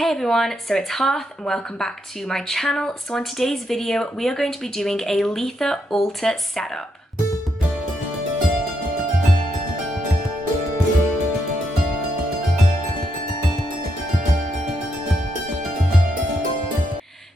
Hey everyone, so it's Hearth and welcome back to my channel. So on today's video, we are going to be doing a Litha altar setup.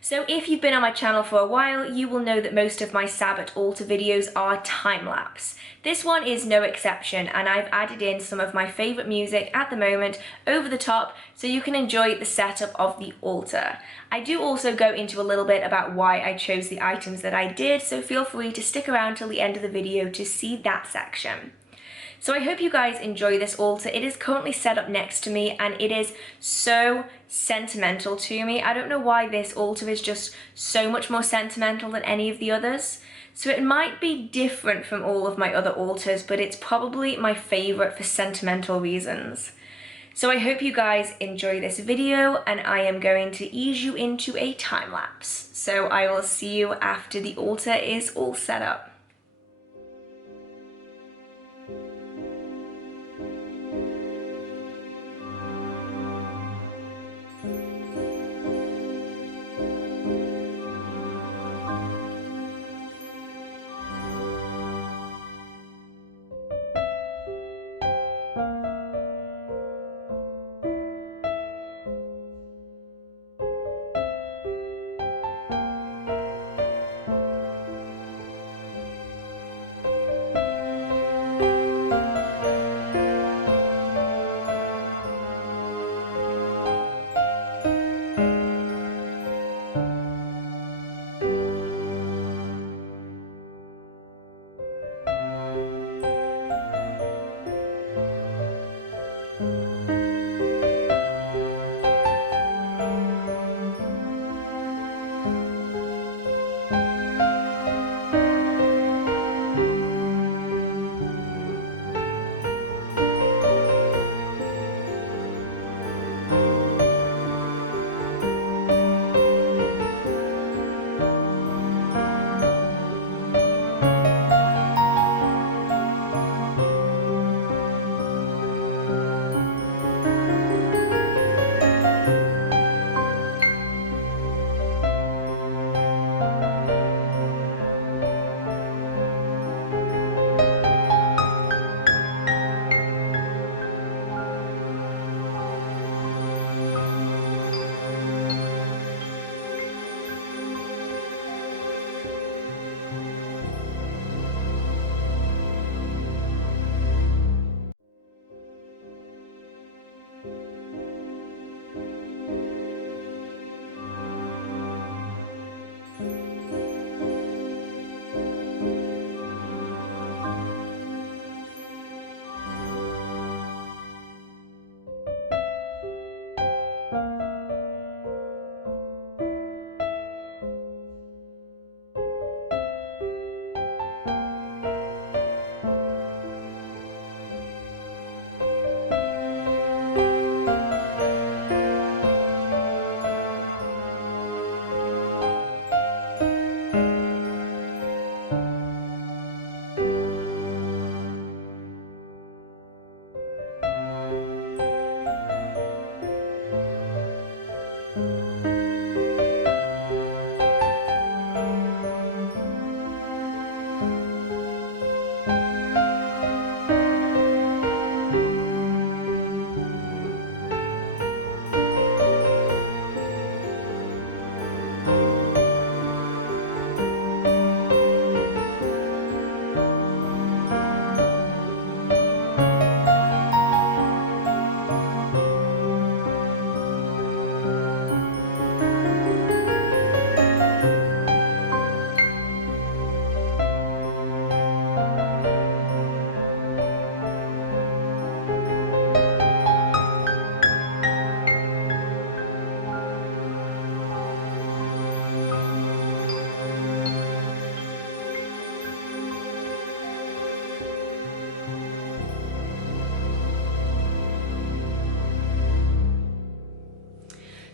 So if you've been on my channel for a while, you will know that most of my Sabbat altar videos are time-lapse. This one is no exception, and I've added in some of my favourite music at the moment over the top so you can enjoy the setup of the altar. I do also go into a little bit about why I chose the items that I did, so feel free to stick around till the end of the video to see that section. So I hope you guys enjoy this altar. It is currently set up next to me and it is so sentimental to me. I don't know why this altar is just so much more sentimental than any of the others. So it might be different from all of my other altars, but it's probably my favourite for sentimental reasons. So I hope you guys enjoy this video and I am going to ease you into a time lapse. So I will see you after the altar is all set up.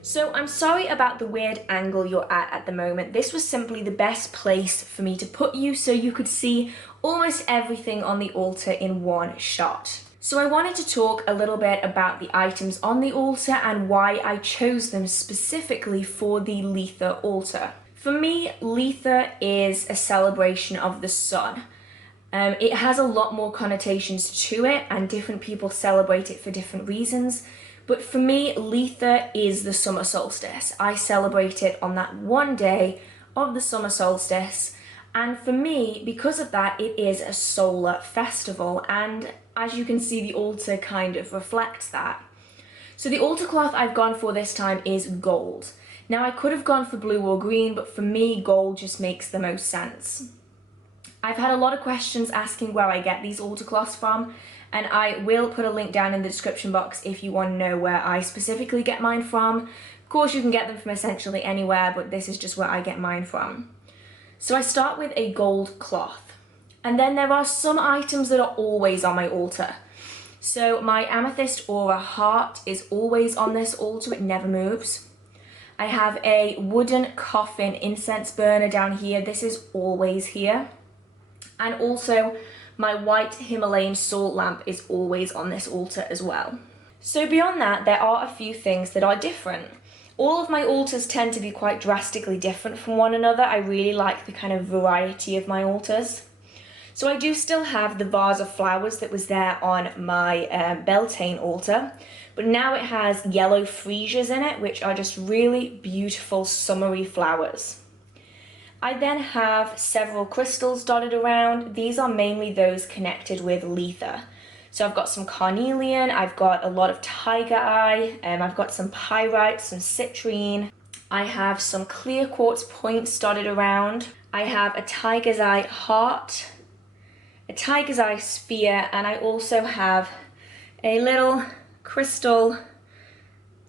So I'm sorry about the weird angle you're at the moment. This was simply the best place for me to put you so you could see almost everything on the altar in one shot. So I wanted to talk a little bit about the items on the altar and why I chose them specifically for the Litha altar. For me, Litha is a celebration of the sun. It has a lot more connotations to it and different people celebrate it for different reasons. But for me, Litha is the summer solstice. I celebrate it on that one day of the summer solstice. And for me, because of that, it is a solar festival. And as you can see, the altar kind of reflects that. So the altar cloth I've gone for this time is gold. Now I could have gone for blue or green, but for me, gold just makes the most sense. I've had a lot of questions asking where I get these altar cloths from, and I will put a link down in the description box if you want to know where I specifically get mine from. Of course, you can get them from essentially anywhere, but this is just where I get mine from. So I start with a gold cloth, and then there are some items that are always on my altar. So my amethyst aura heart is always on this altar, it never moves. I have a wooden coffin incense burner down here, this is always here. And also my white Himalayan salt lamp is always on this altar as well. So beyond that, there are a few things that are different. All of my altars tend to be quite drastically different from one another. I really like the kind of variety of my altars. So I do still have the vase of flowers that was there on my Beltane altar, but now it has yellow freesias in it, which are just really beautiful summery flowers. I then have several crystals dotted around. These are mainly those connected with Litha. So I've got some carnelian, I've got a lot of tiger eye, I've got some pyrite, some citrine. I have some clear quartz points dotted around. I have a tiger's eye heart, a tiger's eye sphere, and I also have a little crystal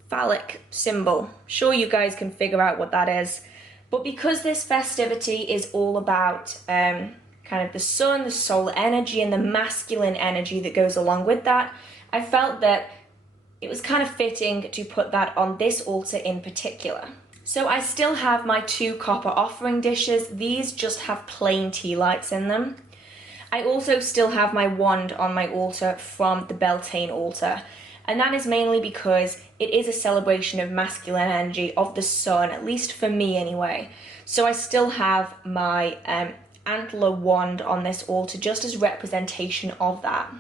phallic symbol. Sure, you guys can figure out what that is. But because this festivity is all about kind of the sun, the solar energy, and the masculine energy that goes along with that, I felt that it was kind of fitting to put that on this altar in particular. So I still have my 2 copper offering dishes. These just have plain tea lights in them. I also still have my wand on my altar from the Beltane altar. And that is mainly because it is a celebration of masculine energy, of the sun, at least for me anyway. So I still have my antler wand on this altar just as representation of that.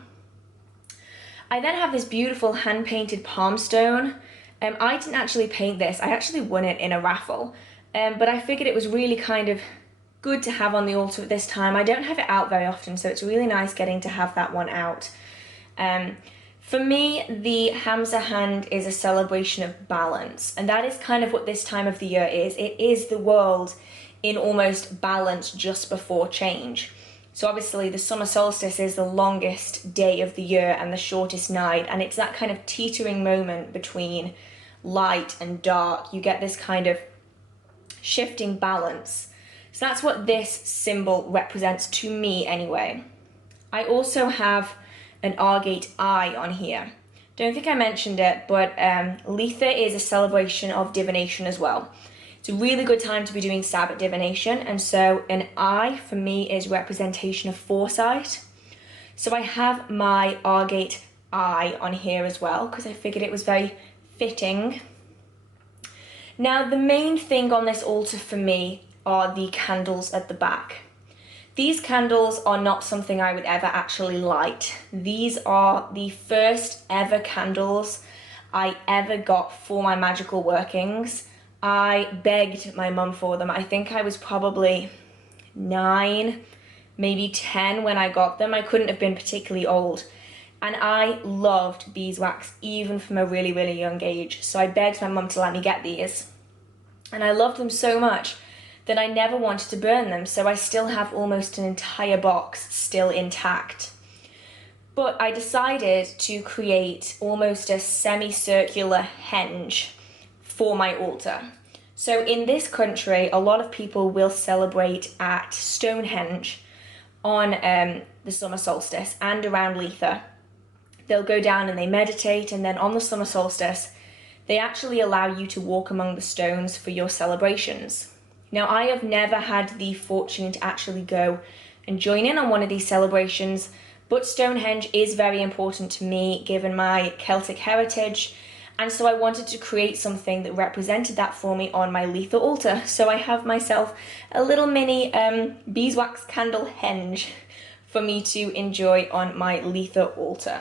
I then have this beautiful hand-painted palm stone. I didn't actually paint this, I actually won it in a raffle, but I figured it was really kind of good to have on the altar at this time. I don't have it out very often, so it's really nice getting to have that one out. For me, the Hamza hand is a celebration of balance, and that is kind of what this time of the year is. It is the world in almost balance just before change. So obviously the summer solstice is the longest day of the year and the shortest night, and it's that kind of teetering moment between light and dark. You get this kind of shifting balance. So that's what this symbol represents to me anyway. I also have an agate eye on here. Don't think I mentioned it, but Litha is a celebration of divination as well. It's a really good time to be doing Sabbat divination, and so an eye for me is representation of foresight. So I have my agate eye on here as well because I figured it was very fitting. Now the main thing on this altar for me are the candles at the back. These candles are not something I would ever actually light. These are the first ever candles I ever got for my magical workings. I begged my mum for them. I think I was probably 9, maybe 10 when I got them. I couldn't have been particularly old. And I loved beeswax even from a really, really young age. So I begged my mum to let me get these. And I loved them so much that I never wanted to burn them. So I still have almost an entire box still intact. But I decided to create almost a semicircular henge for my altar. So in this country, a lot of people will celebrate at Stonehenge on the summer solstice and around Litha. They'll go down and they meditate, and then on the summer solstice, they actually allow you to walk among the stones for your celebrations. Now, I have never had the fortune to actually go and join in on one of these celebrations, But Stonehenge is very important to me given my Celtic heritage, and so I wanted to create something that represented that for me on my Litha altar. So I have myself a little mini beeswax candle henge for me to enjoy on my Litha altar.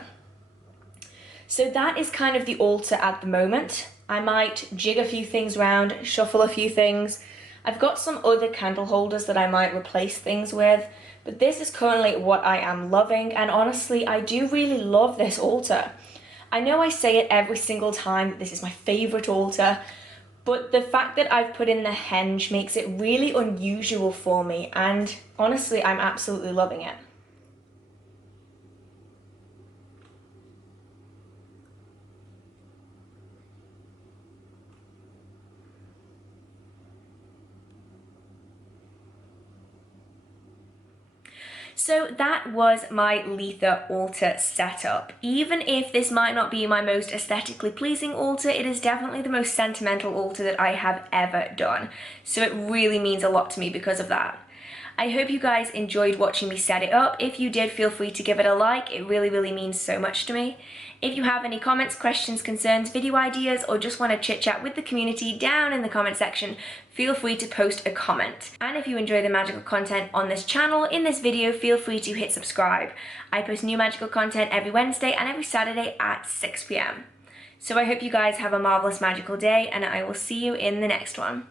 So that is kind of the altar at the moment. I might jig a few things around, shuffle a few things. I've got some other candle holders that I might replace things with, but this is currently what I am loving, and honestly, I do really love this altar. I know I say it every single time that this is my favourite altar, but the fact that I've put in the henge makes it really unusual for me, and honestly, I'm absolutely loving it. So that was my Litha altar setup. Even if this might not be my most aesthetically pleasing altar, it is definitely the most sentimental altar that I have ever done. So it really means a lot to me because of that. I hope you guys enjoyed watching me set it up. If you did, feel free to give it a like. It really means so much to me. If you have any comments, questions, concerns, video ideas, or just want to chit chat with the community down in the comment section, feel free to post a comment. And if you enjoy the magical content on this channel, in this video, feel free to hit subscribe. I post new magical content every Wednesday and every Saturday at 6 p.m. So I hope you guys have a marvelous magical day, and I will see you in the next one.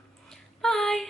Bye!